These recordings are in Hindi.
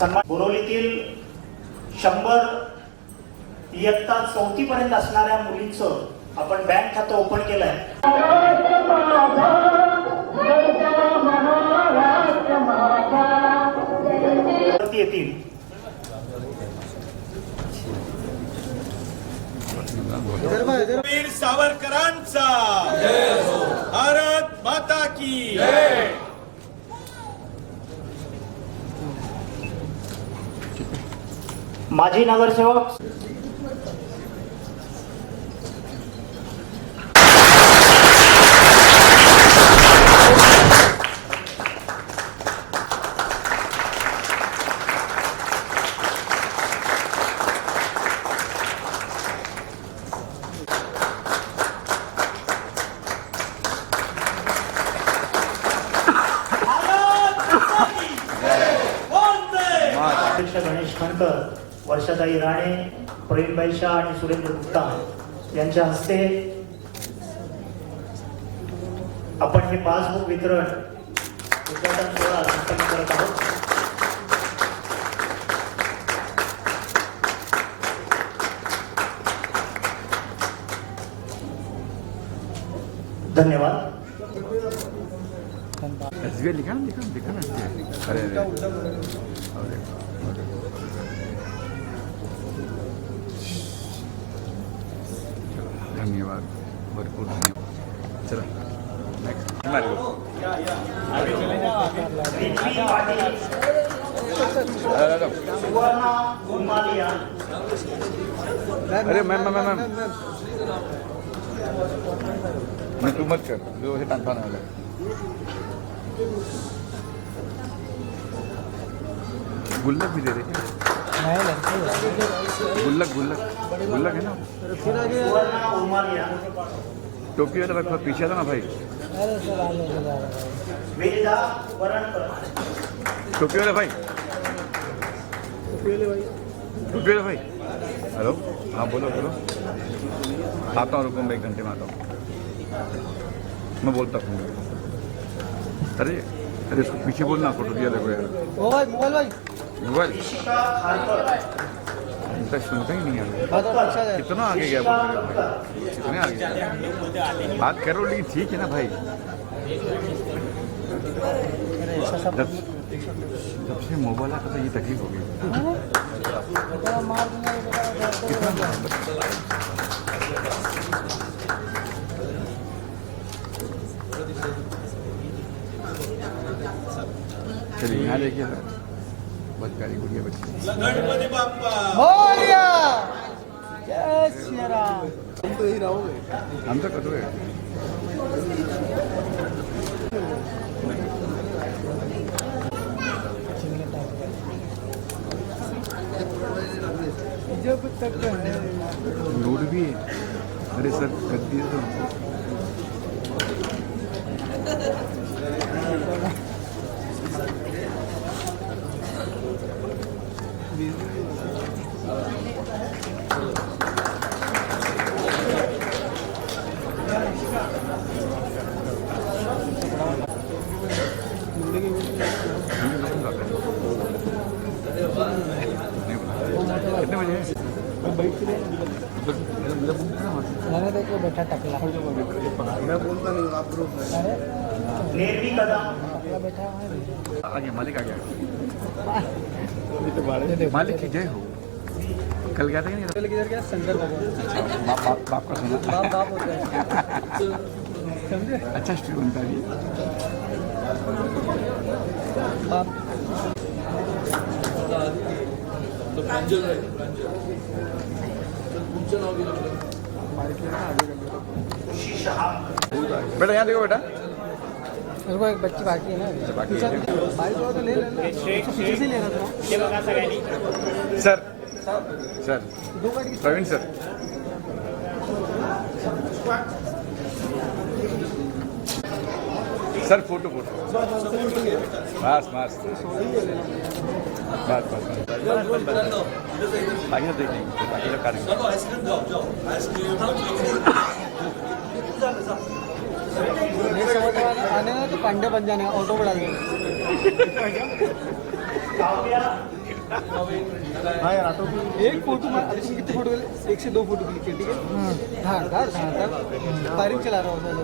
सन्मान बोरोलीतील 100 इयत्ता 4थी पर्यंत असणाऱ्या मुलींचं आपण बँक खातं ओपन केलंय. येतील वीर सावरकरांचा भारत माता की माजी नगरसेवक गणेश खणकर, वर्षाताई राणे, प्रवीणबाई शाह आणि सुरेंद्र गुप्ता यांच्या हस्ते आपण हे पासबुक वितरण उद्घाटन सोहळा संपन्न करत आहोत. धन्यवाद. लिखा ना अरे धन्यवाद, भरपूर धन्यवाद. चला अरे मैम मैं तू मत कर, जो है टांग पाना वाला गुल्लक भी दे रहे गुल्लक है ना. टोपी वाला रखो पीछे था ना भाई. टोपी वाला भाई हेलो. हाँ बोलो. आता हूँ, रुको मैं 1 घंटे में आता हूँ. मैं बोलता हूँ. अरे उसको पीछे बोलना, फोटो दिया देखो यार. मोबाइल इनका सुनता ही नहीं है. कितना आगे गया, कितने आगे बात करो, लेकिन ठीक है ना भाई. जब से मोबाइल आता तो ये तकलीफ हो गई. चलिए यहाँ देखिए बहुत प्यारी गुड़िया बच्ची. गणपती बाप्पा मोरया. जय श्री राम. तुम तो यही रहोगे, हम तो कटो है. जब तक रोड भी है. अरे सर कर दिए तो कितने बजे मैंने देखो बेटा टकला. मैं बोलता नहीं, आप नेरवी कदा बेटा आ गया. मालिक आ गया. मालिक की जय हो. कल गया था कि नहीं? किधर गया? शंकर भगवान. बाप का सुना. बाप होता है, समझे. अच्छा स्टोरी बनता है. बाप बेटा यहाँ देखो बेटा. उसको एक बच्ची बाकी है ना. बाकी है. भाई तो ले लेना, पीछे से लेना था. Sir Praveen sir. Sir photo बस बाकी तो देख लेंगे, बाकी तो काटेंगे. आने ना तो कंडे बन जाने, ऑटो बढ़ा देंगे. हाँ यार ऑटो की एक फोटो में अभी तुम कितने फोटो 1 से 2 फोटो क्लिक किए, ठीक है। धार फायरिंग चला रहा होता है।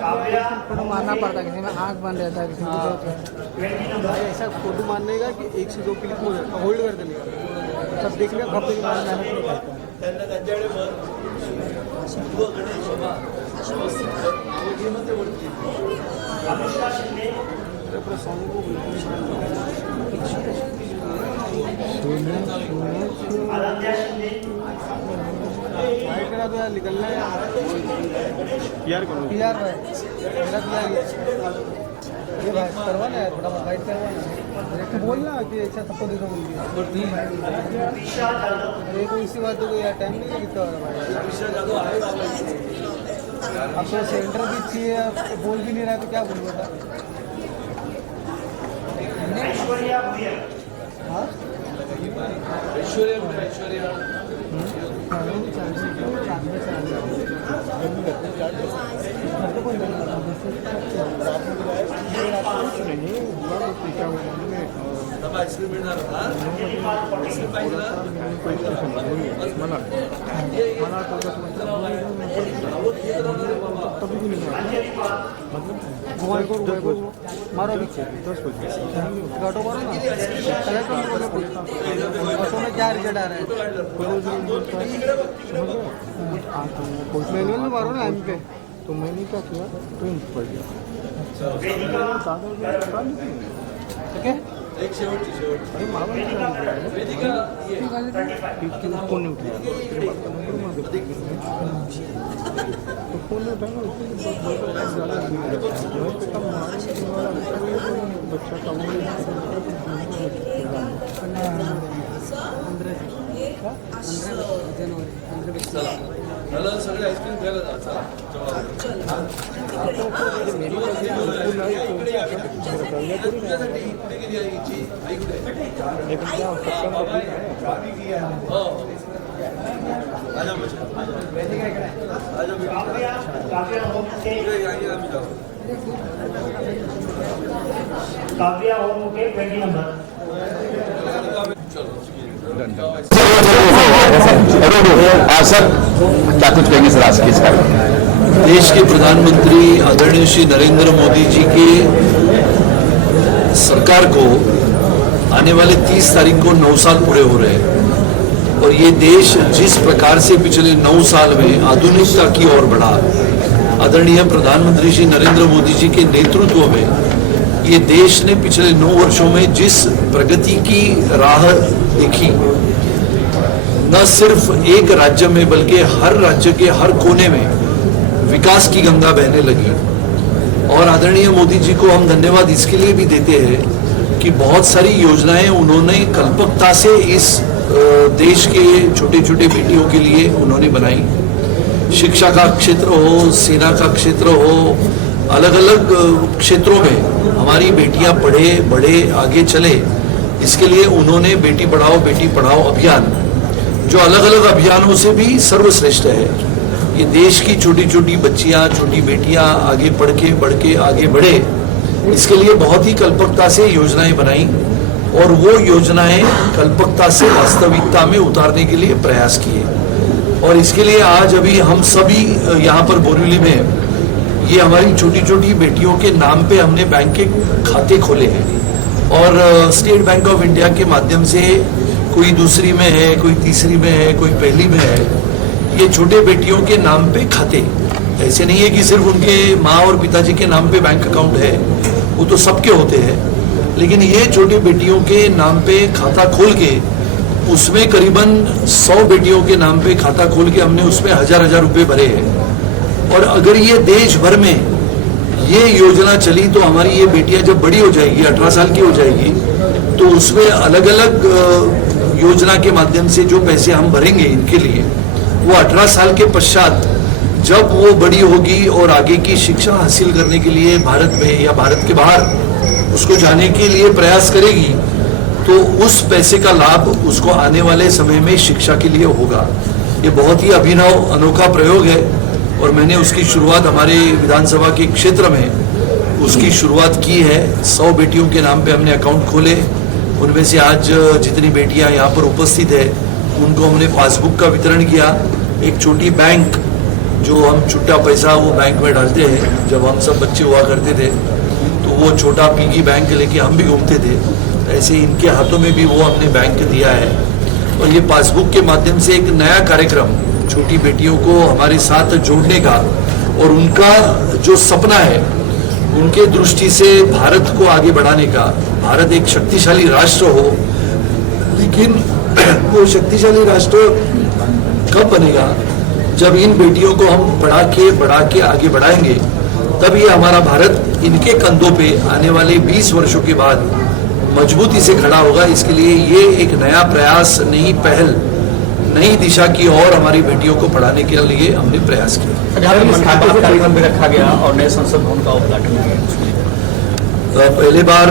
काव्या फोटो मारना पड़ता है, किसी में आँख बंद रहता है, किसी में भाई ऐसा फोटो मारने का कि 1 से 2 क्लिक हो जाता, होल्ड कर देने का, सब देखने का, घपटे के बाद मेहनत नहीं करता। अनुष्का शिंदे आराध्या शिंदे भाई करा तो यार निकलना है यार करो यार भाई मेरा ये भाई करवाना है, थोड़ा फाइट करवाना है, बोलना कि अच्छा सबको दे दो बोल के। ईशा जाधव अरे कोई इसी बात को यार टाइम नहीं लगता भाई। अब तो सेंटर भी चाहिए, अब बोल भी नहीं रहा तो क्या बोलूँ बता। ऐश्वर्या भुया हाँ मारो अभी 10 बजे ऑटो मारो ना, ऑटो में क्या रिजल्ट आ रहा है, मैनुअल में मारो ना एम पे। तो मैंने क्या किया प्रिंट पढ़ लिया ठीक है। अरे मामा ने क्या किया फोन नहीं उठाया तो फोन नहीं उठाया बच्चा का सगळे आईस्क्रीम खायला काव्या और मुके 20 नंबर सर क्या कुछ कहेंगे सर आज के इस कार्यक्रम? देश के प्रधानमंत्री आदरणीय श्री नरेंद्र मोदी जी की सरकार को आने वाले 30 तारीख को 9 साल पूरे हो रहे हैं और ये देश जिस प्रकार से पिछले 9 साल में आधुनिकता की ओर बढ़ा, आदरणीय प्रधानमंत्री श्री नरेंद्र मोदी जी के नेतृत्व में ये देश ने पिछले 9 वर्षों में जिस प्रगति की राह देखी, न सिर्फ एक राज्य में बल्कि हर राज्य के हर कोने में विकास की गंगा बहने लगी। और आदरणीय मोदी जी को हम धन्यवाद इसके लिए भी देते हैं कि बहुत सारी योजनाएं उन्होंने कल्पकता से इस देश के छोटे छोटे बेटियों के लिए उन्होंने बनाई। शिक्षा का क्षेत्र हो, सेना का क्षेत्र हो, अलग अलग क्षेत्रों में हमारी बेटियां पढ़े बढ़े आगे चले, इसके लिए उन्होंने बेटी पढ़ाओ अभियान, जो अलग अलग अभियानों से भी सर्वश्रेष्ठ है। ये देश की छोटी छोटी बच्चियां, छोटी बेटियां आगे बढ़ के आगे बढ़े, इसके लिए बहुत ही कल्पकता से योजनाएं बनाई और वो योजनाएं कल्पकता से वास्तविकता में उतारने के लिए प्रयास किए। और इसके लिए आज अभी हम सभी यहाँ पर बोरीवली में ये हमारी छोटी छोटी बेटियों के नाम पे हमने बैंक के खाते खोले हैं और स्टेट बैंक ऑफ इंडिया के माध्यम से कोई दूसरी में है, कोई तीसरी में है, कोई पहली में है, ये छोटे बेटियों के नाम पे खाते। ऐसे नहीं है कि सिर्फ उनके माँ और पिताजी के नाम पे बैंक अकाउंट है, वो तो सबके होते हैं, लेकिन ये छोटी बेटियों के नाम पे खाता खोल के उसमें करीबन 100 बेटियों के नाम पे खाता खोल के हमने उसमें हजार रुपए भरे हैं। और अगर ये देश भर में ये योजना चली तो हमारी ये बेटियां जब बड़ी हो जाएगी, 18 साल की हो जाएगी, तो उसमें अलग अलग योजना के माध्यम से जो पैसे हम भरेंगे इनके लिए, वो 18 साल के पश्चात जब वो बड़ी होगी और आगे की शिक्षा हासिल करने के लिए भारत में या भारत के बाहर उसको जाने के लिए प्रयास करेगी, तो उस पैसे का लाभ उसको आने वाले समय में शिक्षा के लिए होगा। ये बहुत ही अभिनव अनोखा प्रयोग है और मैंने उसकी शुरुआत हमारे विधानसभा के क्षेत्र में उसकी शुरुआत की है। 100 बेटियों के नाम पे हमने अकाउंट खोले। उनमें से आज जितनी बेटियां यहाँ पर उपस्थित है उनको हमने पासबुक का वितरण किया। एक छोटी बैंक, जो हम छुट्टा पैसा वो बैंक में डालते हैं, जब हम सब बच्चे हुआ करते थे तो वो छोटा पिगी बैंक लेके हम भी घूमते थे, ऐसे इनके हाथों में भी वो हमने बैंक दिया है। और ये पासबुक के माध्यम से एक नया कार्यक्रम छोटी बेटियों को हमारे साथ जोड़ने का और उनका जो सपना है उनके दृष्टि से भारत को आगे बढ़ाने का। भारत एक शक्तिशाली राष्ट्र हो, लेकिन वो शक्तिशाली राष्ट्र कब बनेगा जब इन बेटियों को हम बढ़ा के आगे बढ़ाएंगे, तब ये हमारा भारत इनके कंधों पे आने वाले 20 वर्षों के बाद मजबूती से खड़ा होगा। इसके लिए ये एक नया प्रयास, नई पहल, नई दिशा की और हमारी बेटियों को पढ़ाने के लिए हमने प्रयास किया। कार्यक्रम भी रखा गया और नए संसद भवन का उद्घाटन किया। पहले बार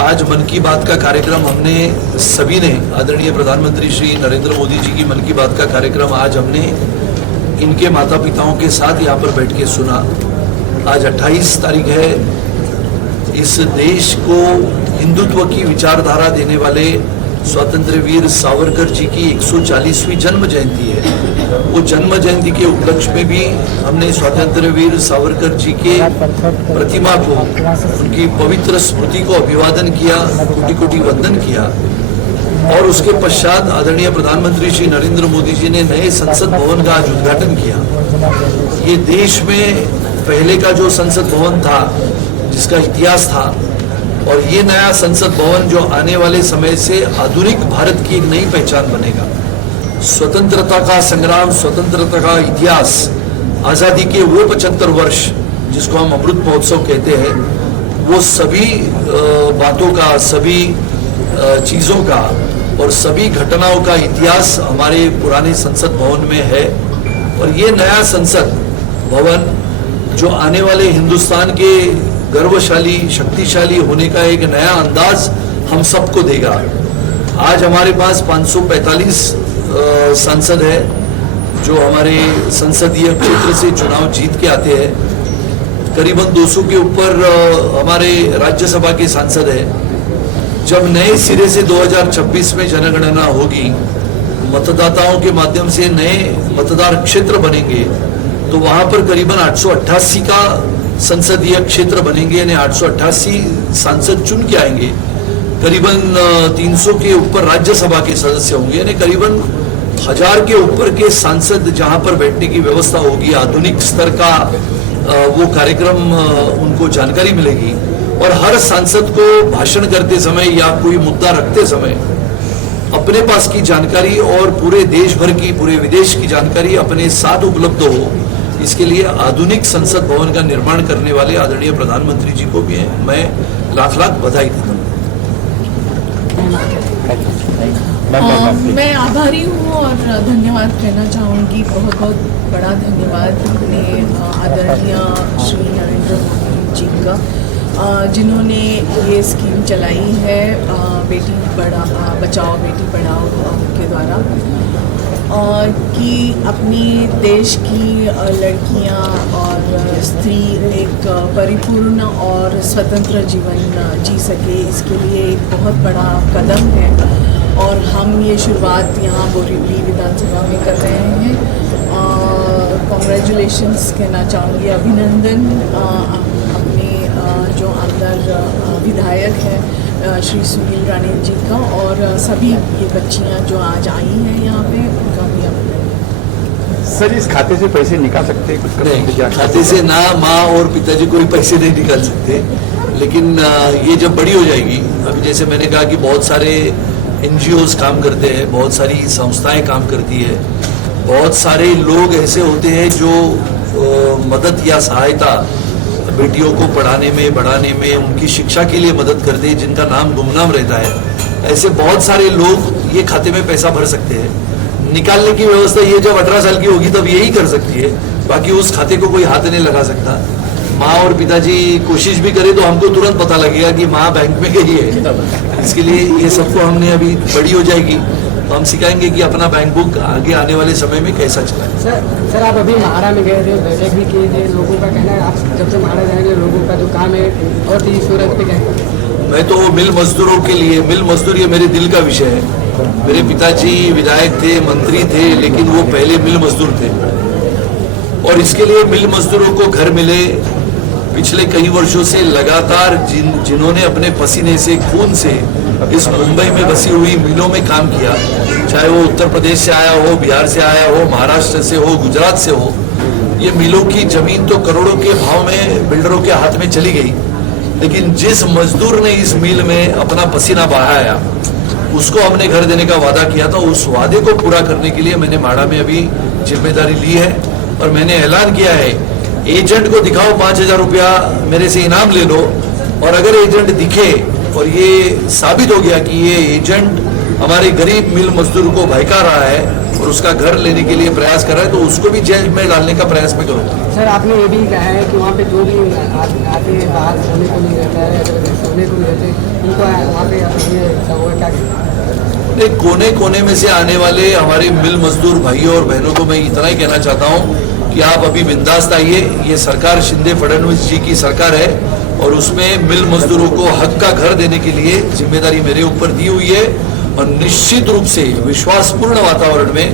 आज मन की बात का कार्यक्रम हमने सभी ने, आदरणीय प्रधानमंत्री श्री नरेंद्र मोदी जी की मन की बात का कार्यक्रम आज हमने इनके माता पिताओं के साथ यहाँ पर बैठ के सुना। आज 28 तारीख है। इस देश को हिंदुत्व की विचारधारा देने वाले स्वतंत्र वीर सावरकर जी की 140वीं जन्म जयंती है। वो जन्म जयंती के उपलक्ष्य में भी हमने स्वतंत्र वीर सावरकर जी के प्रतिमा को, उनकी पवित्र स्मृति को अभिवादन किया, कोटि कोटि वंदन किया। और उसके पश्चात आदरणीय प्रधानमंत्री श्री नरेंद्र मोदी जी ने नए संसद भवन का आज उद्घाटन किया। ये देश में पहले का जो संसद भवन था, जिसका इतिहास था, और ये नया संसद भवन जो आने वाले समय से आधुनिक भारत की एक नई पहचान बनेगा। स्वतंत्रता का संग्राम, स्वतंत्रता का इतिहास, आजादी के वो 75 वर्ष जिसको हम अमृत महोत्सव कहते हैं, वो सभी बातों का, सभी चीजों का और सभी घटनाओं का इतिहास हमारे पुराने संसद भवन में है। और ये नया संसद भवन जो आने वाले हिंदुस्तान के गर्वशाली, शक्तिशाली होने का एक नया अंदाज हम सबको देगा। आज हमारे पास 545 सांसद है जो हमारे संसदीय क्षेत्र से चुनाव जीत के आते हैं। करीबन 200 के ऊपर हमारे राज्यसभा के सांसद है। जब नए सिरे से 2026 में जनगणना होगी, मतदाताओं के माध्यम से नए मतदार क्षेत्र बनेंगे, तो वहां पर करीबन 888 का संसदीय क्षेत्र बनेंगे, यानी 888 सांसद चुन के आएंगे। करीबन 300 के ऊपर राज्यसभा के सदस्य होंगे, यानी करीबन 1000 के ऊपर के सांसद जहां पर बैठने की व्यवस्था होगी। आधुनिक स्तर का वो कार्यक्रम उनको जानकारी मिलेगी। और हर सांसद को भाषण करते समय या कोई मुद्दा रखते समय अपने पास की जानकारी और पूरे देश भर की, पूरे विदेश की जानकारी अपने साथ उपलब्ध हो, इसके लिए आधुनिक संसद भवन का निर्माण करने वाले आदरणीय प्रधानमंत्री जी को भी मैं लाख लाख बधाई देता हूँ। मैं आभारी हूँ और धन्यवाद कहना चाहूँगी, बहुत बहुत बड़ा धन्यवाद अपने आदरणीय श्री नरेंद्र मोदी जी का, जिन्होंने ये स्कीम चलाई है बेटी बचाओ बेटी पढ़ाओ के द्वारा, कि अपनी देश की लड़कियां और स्त्री एक परिपूर्ण और स्वतंत्र जीवन जी सके, इसके लिए एक बहुत बड़ा कदम है। और हम ये शुरुआत यहाँ बोरीवली विधानसभा में कर रहे हैं। कॉन्ग्रेचुलेशंस कहना चाहूँगी, अभिनंदन अपने जो अंदर विधायक हैं श्री सुनील राणे जी का, और सभी ये बच्चियाँ जो आज आई हैं यहाँ पे, उनका भी अभिनंदन। सर, इस खाते से पैसे निकाल सकते हैं? नहीं, खाते से ना माँ और पिताजी कोई पैसे नहीं निकाल सकते, लेकिन ये जब बड़ी हो जाएगी, अभी जैसे मैंने कहा कि बहुत सारे NGOs काम करते हैं, बहुत सारी संस्थाएं काम करती है, बहुत सारे लोग ऐसे होते हैं जो मदद या सहायता बेटियों को पढ़ाने में, बढ़ाने में, उनकी शिक्षा के लिए मदद करते हैं, जिनका नाम गुमनाम रहता है। ऐसे बहुत सारे लोग ये खाते में पैसा भर सकते हैं। निकालने की व्यवस्था ये जब 18 साल की होगी तब यही कर सकती है, बाकी उस खाते को कोई हाथ नहीं लगा सकता। माँ और पिताजी कोशिश भी करें तो हमको तुरंत पता लगेगा कि माँ बैंक में गई है। इसके लिए ये सबको हमने, अभी बड़ी हो जाएगी तो हम सिखाएंगे कि अपना बैंक बुक आगे आने वाले समय में कैसा चलाएं। सर आप अभी महाड़ा में गए थे, बैठक भी किए थे, लोगों का कहना है आप जब से महाड़ा जाएंगे लोगों का जो काम है और तेजी सूरत पे गए। मैं तो मिल मजदूरों के लिए, मिल मजदूर ये मेरे दिल का विषय है। मेरे पिताजी विधायक थे, मंत्री थे, लेकिन वो पहले मिल मजदूर थे और इसके लिए मिल मजदूरों को घर मिले। पिछले कई वर्षों से लगातार जिन्होंने अपने पसीने से, खून से इस मुंबई में बसी हुई मिलों में काम किया, चाहे वो उत्तर प्रदेश से आया हो, बिहार से आया हो, महाराष्ट्र से हो, गुजरात से हो, ये मिलों की जमीन तो करोड़ों के भाव में बिल्डरों के हाथ में चली गई, लेकिन जिस मजदूर ने इस मिल में अपना पसीना बहाया उसको हमने घर देने का वादा किया था। उस वादे को पूरा करने के लिए मैंने माड़ा में अभी जिम्मेदारी ली है और मैंने ऐलान किया है, एजेंट को दिखाओ 5,000 रुपया मेरे से इनाम ले लो, और अगर एजेंट दिखे और ये साबित हो गया कि ये एजेंट हमारे गरीब मिल मजदूर को भड़का रहा है और उसका घर लेने के लिए प्रयास कर रहा है, तो उसको भी जेल में डालने का प्रयास में करूँगा। सर आपने ये भी कहा है कि वहाँ पे जो भी आते बाहर सोने को नहीं रहता है, सोने को नहीं रहते, उनको वहाँ पे होगा क्या? एक कोने कोने में से आने वाले हमारे मिल मजदूर भाइयों और बहनों को मैं इतना ही कहना चाहता हूँ कि आप अभी बिंदास्त आइए। ये सरकार शिंदे फडणवीस जी की सरकार है और उसमें मिल मजदूरों को हक का घर देने के लिए जिम्मेदारी मेरे ऊपर दी हुई है और निश्चित रूप से विश्वासपूर्ण वातावरण में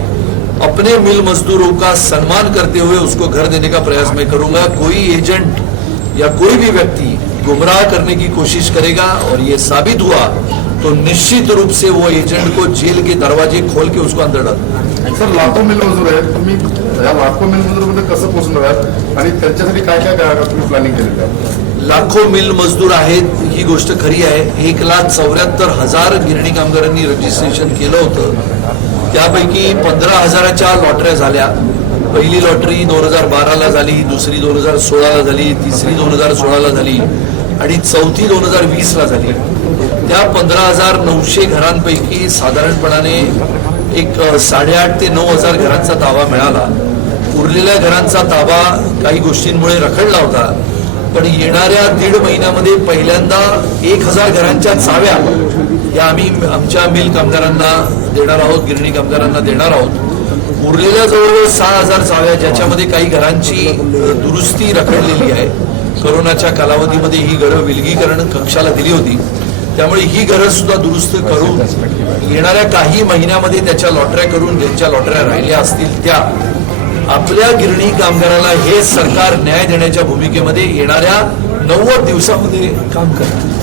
अपने मिल मजदूरों का सम्मान करते हुए उसको घर देने का प्रयास मैं करूंगा। कोई एजेंट या कोई भी व्यक्ति गुमराह करने की कोशिश करेगा और ये साबित हुआ तो निश्चित रूप से वो एजेंट को जेल के दरवाजे खोल के उसको अंदर डाल। सर लाखो मिल मजूर आहेत, तुम्ही या लाखो मिल मजूरमध्ये कसं पोहोचणार आहात आणि त्यांच्यासाठी काय काय तुम्ही प्लॅनिंग केलेलं आहे? लाखो मिल मजदूर आहेत ही गोष्ट खरी आहे। 1,74,000 गिरणी कामगारांनी रजिस्ट्रेशन केलं होतं, त्यापैकी 15,000च्या लॉटऱ्या झाल्या। पहिली लॉटरी 2012ला झाली, दुसरी 2016ला झाली, तिसरी 2016ला झाली आणि चौथी 2020ला झाली। त्या 15,900 घरांपैकी साधारणपणाने एक 8,500 ते 9,000 घरांचा ताबा मिळाला। उरलेल्या घरांचा ताबा काही गोष्टींमुळे रखडला होता, पण येणाऱ्या 1.5 महिन्यामध्ये पहिल्यांदा 1,000 घरांच्या चाव्या या आम्ही आमच्या मिल कामगारांना देणार आहोत, गिरणी कामगारांना देणार आहोत। उरलेल्या जवळजवळ 6,000 चाव्या, ज्याच्यामध्ये काही घरांची दुरुस्ती रखडलेली आहे। कोरोनाच्या कालावधीमध्ये ही घरं विलगीकरण कक्षाला दिली होती, त्यामुळे ही घरं सुद्धा दुरुस्त करून येणाऱ्या काही महिन्यामध्ये त्याच्या लॉटऱ्या करून ज्यांच्या लॉटऱ्या राहिल्या असतील त्या आपल्या गिरणी कामगाराला हे सरकार न्याय देण्याच्या भूमिकेमध्ये येणाऱ्या 90 दिवसामध्ये काम करणार।